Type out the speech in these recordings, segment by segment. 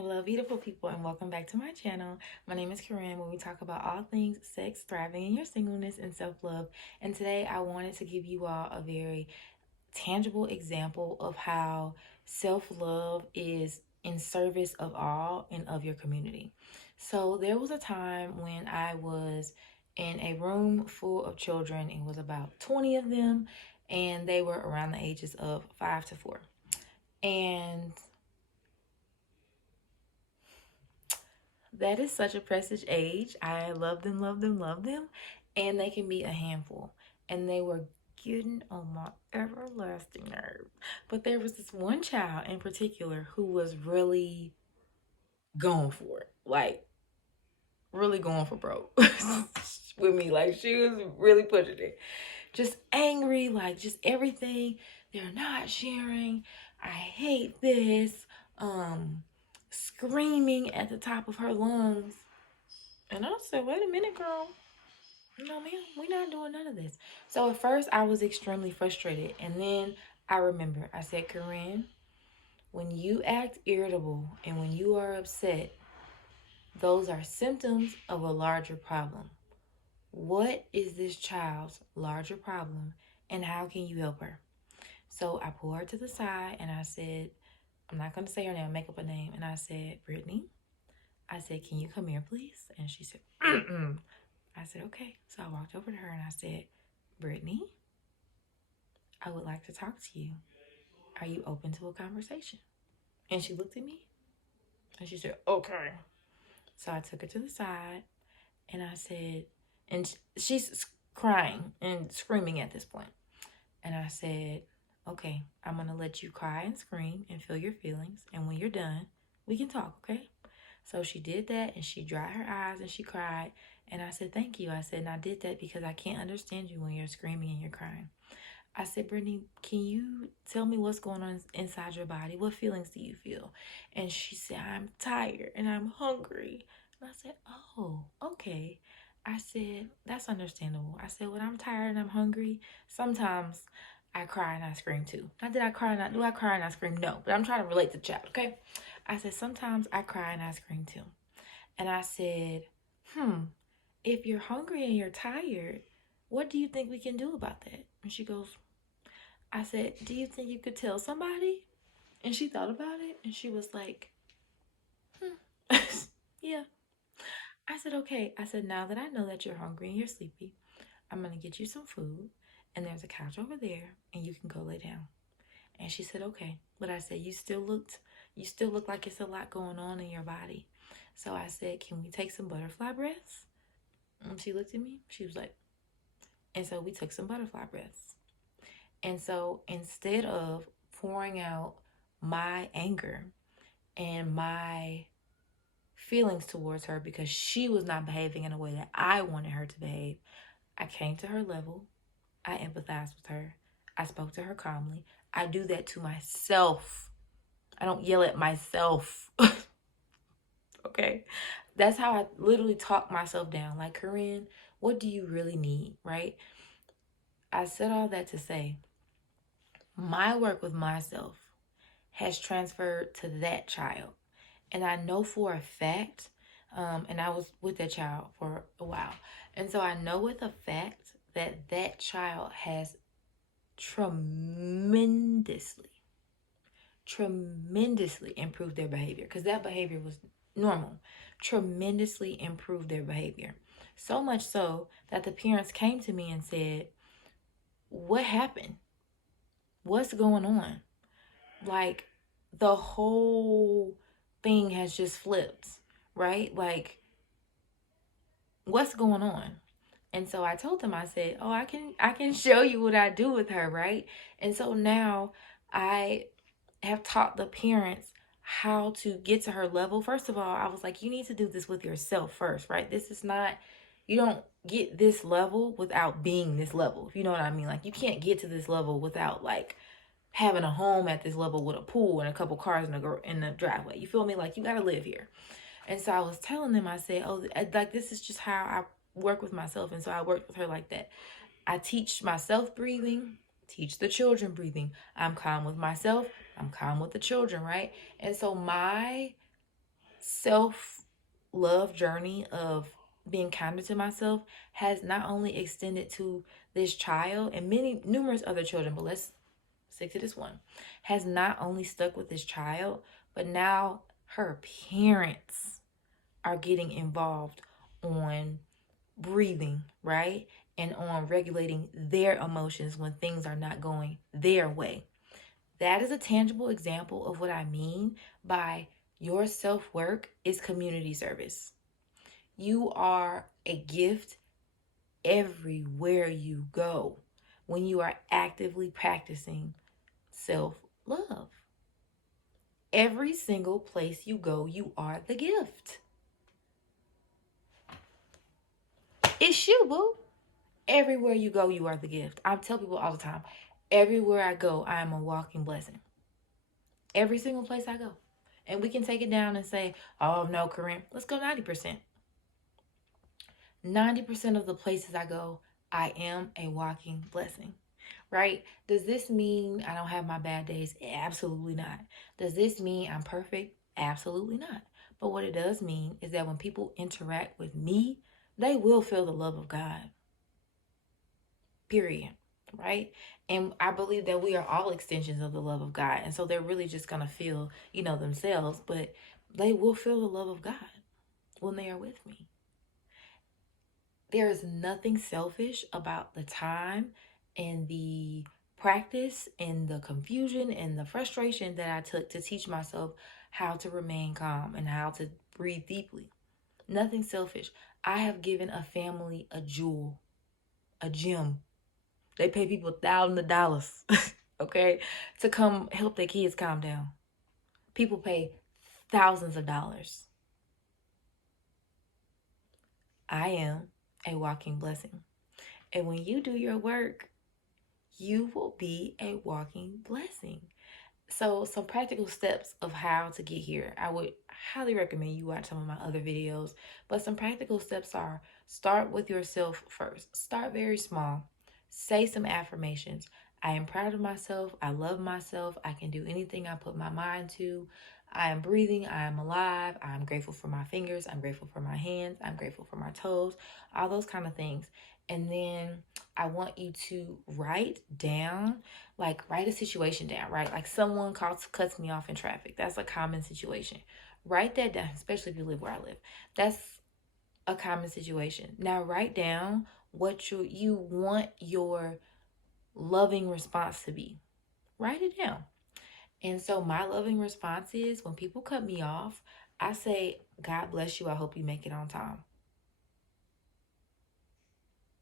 Hello, beautiful people, and welcome back to my channel. My name is Corinne, where we talk about all things sex, thriving in your singleness, and self-love. And today I wanted to give you all a very tangible example of how self-love is in service of all and of your community. So there was a time when I was in a room full of children. It was about 20 of them, and they were around the ages of 5 to 4. And that is such a precious age. I love them, love them, love them. And they can be a handful. And they were getting on my everlasting nerve. But there was this one child in particular who was really going for it. Like, really going for broke with me. Like, she was really pushing it. Just angry, like, just everything. They're not sharing. I hate this. Screaming at the top of her lungs. And I said, wait a minute, girl. No, ma'am, we're not doing none of this. So at first, I was extremely frustrated. And then I remember, I said, Corinne, when you act irritable and when you are upset, those are symptoms of a larger problem. What is this child's larger problem and how can you help her? So I pulled her to the side and I said, I'm not going to say her name, make up a name. And I said, Brittany, I said, can you come here, please? And she said, mm-mm. I said, okay. So I walked over to her and I said, Brittany, I would like to talk to you. Are you open to a conversation? And she looked at me and she said, okay. So I took her to the side and I said, and she's crying and screaming at this point. And I said, okay, I'm going to let you cry and scream and feel your feelings. And when you're done, we can talk, okay? So she did that and she dried her eyes and she cried. And I said, thank you. I said, and I did that because I can't understand you when you're screaming and you're crying. I said, Brittany, can you tell me what's going on inside your body? What feelings do you feel? And she said, I'm tired and I'm hungry. And I said, oh, okay. I said, that's understandable. I said, when I'm tired and I'm hungry, sometimes I cry and I scream too. Not that I cry and do I cry and I scream? No, but I'm trying to relate to the child, okay? I said, sometimes I cry and I scream too. And I said, if you're hungry and you're tired, what do you think we can do about that? And she goes, I said, do you think you could tell somebody? And she thought about it and she was like, yeah. I said, okay. I said, now that I know that you're hungry and you're sleepy, I'm going to get you some food and there's a couch over there and you can go lay down. And she said, okay. But I said, you still look like it's a lot going on in your body. So I said, can we take some butterfly breaths? And she looked at me. She was like, and so we took some butterfly breaths. And so instead of pouring out my anger and my feelings towards her because she was not behaving in a way that I wanted her to behave, I came to her level. I empathized with her. I spoke to her calmly. I do that to myself. I don't yell at myself. Okay? That's how I literally talk myself down. Like, Corinne, what do you really need, right? I said all that to say my work with myself has transferred to that child. And I know for a fact, and I was with that child for a while. And so I know with a fact that that child has tremendously, tremendously improved their behavior. Because that behavior was normal. Tremendously improved their behavior. So much so that the parents came to me and said, what happened? What's going on? Like, the whole thing has just flipped, right? Like, what's going on? And so I told them, I said, oh, I can show you what I do with her, right? And so now I have taught the parents how to get to her level. First of all, I was like, you need to do this with yourself first, right? This is not, you don't get this level without being this level, if you know what I mean. Like, you can't get to this level without, like, having a home at this level with a pool and a couple cars in the driveway. You feel me? Like, you got to live here. And so I was telling them, I said, oh, like, this is just how I work with myself. And so I worked with her like that. I teach myself breathing, teach the children breathing. I'm calm with myself. I'm calm with the children, right? And so my self love journey of being kinder to myself has not only extended to this child and many numerous other children, but let's stick to this one, has not only stuck with this child, but now her parents are getting involved on breathing, right? And on regulating their emotions when things are not going their way. That is a tangible example of what I mean by your self work is community service. You are a gift everywhere you go when you are actively practicing self love. Every single place you go, you are the gift. It's you, boo. Everywhere you go, you are the gift. I tell people all the time, everywhere I go, I am a walking blessing. Every single place I go. And we can take it down and say, oh no, Corinne, let's go 90%. 90% of the places I go, I am a walking blessing, right? Does this mean I don't have my bad days? Absolutely not. Does this mean I'm perfect? Absolutely not. But what it does mean is that when people interact with me, they will feel the love of God, period, right? And I believe that we are all extensions of the love of God. And so they're really just going to feel, themselves, but they will feel the love of God when they are with me. There is nothing selfish about the time and the practice and the confusion and the frustration that I took to teach myself how to remain calm and how to breathe deeply. Nothing selfish. I have given a family a jewel, a gem. They pay people thousands of dollars, okay, to come help their kids calm down. People pay thousands of dollars. I am a walking blessing. And when you do your work, you will be a walking blessing. So, some practical steps of how to get here. I would highly recommend you watch some of my other videos. But some practical steps are start with yourself first. Start very small. Say some affirmations. I am proud of myself. I love myself. I can do anything I put my mind to. I am breathing. I am alive. I'm grateful for my fingers. I'm grateful for my hands. I'm grateful for my toes. All those kind of things. And then I want you to write a situation down, right? Like someone cuts me off in traffic. That's a common situation. Write that down, especially if you live where I live. That's a common situation. Now write down what you want your loving response to be. Write it down. And so my loving response is when people cut me off, I say, God bless you. I hope you make it on time.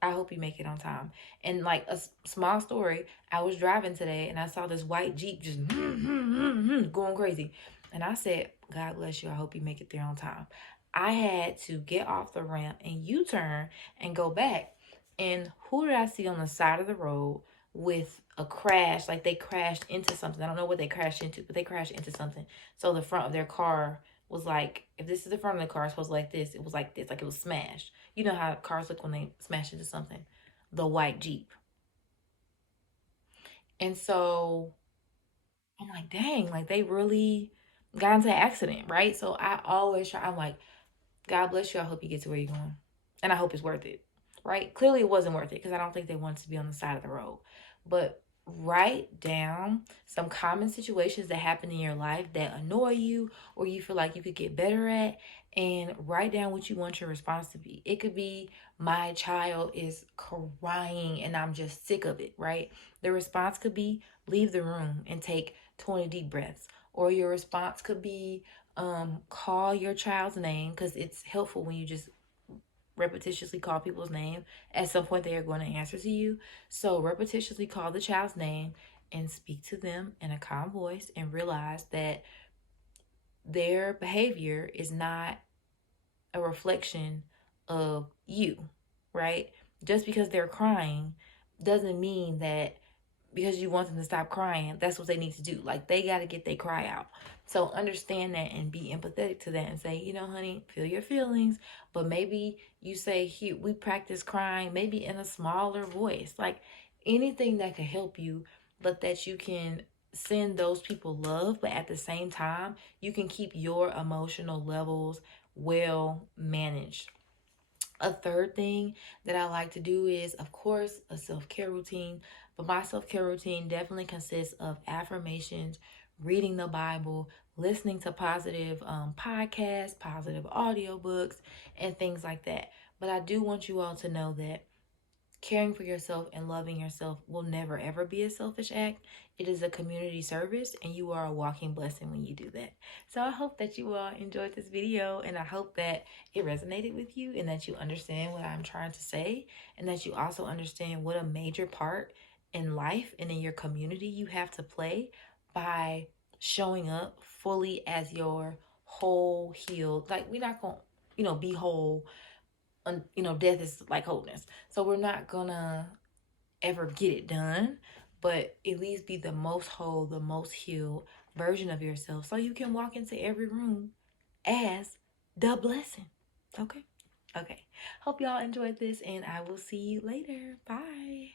I hope you make it on time. And like a small story, I was driving today and I saw this white Jeep just going crazy. And I said, God bless you. I hope you make it there on time. I had to get off the ramp and U-turn and go back. And who did I see on the side of the road with a crash? Like they crashed into something. I don't know what they crashed into, but they crashed into something. So the front of their car was like, if this is the front of the car, it's supposed to like this. It was like this, like it was smashed. You know how cars look when they smash into something. The white Jeep. And so I'm like, dang, like they really got into an accident, right? So I always try, I'm like, God bless you. I hope you get to where you're going. And I hope it's worth it, right? Clearly, it wasn't worth it because I don't think they wanted to be on the side of the road. But write down some common situations that happen in your life that annoy you or you feel like you could get better at, and write down what you want your response to be. It could be, my child is crying and I'm just sick of it, right? The response could be, leave the room and take 20 deep breaths. Or your response could be, call your child's name, because it's helpful when you just repetitiously call people's name. At some point they are going to answer to you. So repetitiously call the child's name and speak to them in a calm voice and realize that their behavior is not a reflection of you, right? Just because they're crying doesn't mean that because you want them to stop crying, that's what they need to do. Like they got to get their cry out. So understand that and be empathetic to that and say, honey, feel your feelings. But maybe you say, here, we practice crying, maybe in a smaller voice. Like anything that could help you, but that you can send those people love, but at the same time, you can keep your emotional levels well managed. A third thing that I like to do is, of course, a self care routine. But my self care routine definitely consists of affirmations, reading the Bible, listening to positive podcasts, positive audiobooks, and things like that. But I do want you all to know that caring for yourself and loving yourself will never ever be a selfish act. It is a community service, and you are a walking blessing when you do that. So I hope that you all enjoyed this video, and I hope that it resonated with you and that you understand what I'm trying to say, and that you also understand what a major part in life and in your community you have to play by showing up fully as your whole healed. Like, we're not going to, be whole. Death is like wholeness. So we're not gonna ever get it done, but at least be the most whole, the most healed version of yourself, so you can walk into every room as the blessing. Okay. Okay. Hope y'all enjoyed this, and I will see you later. Bye.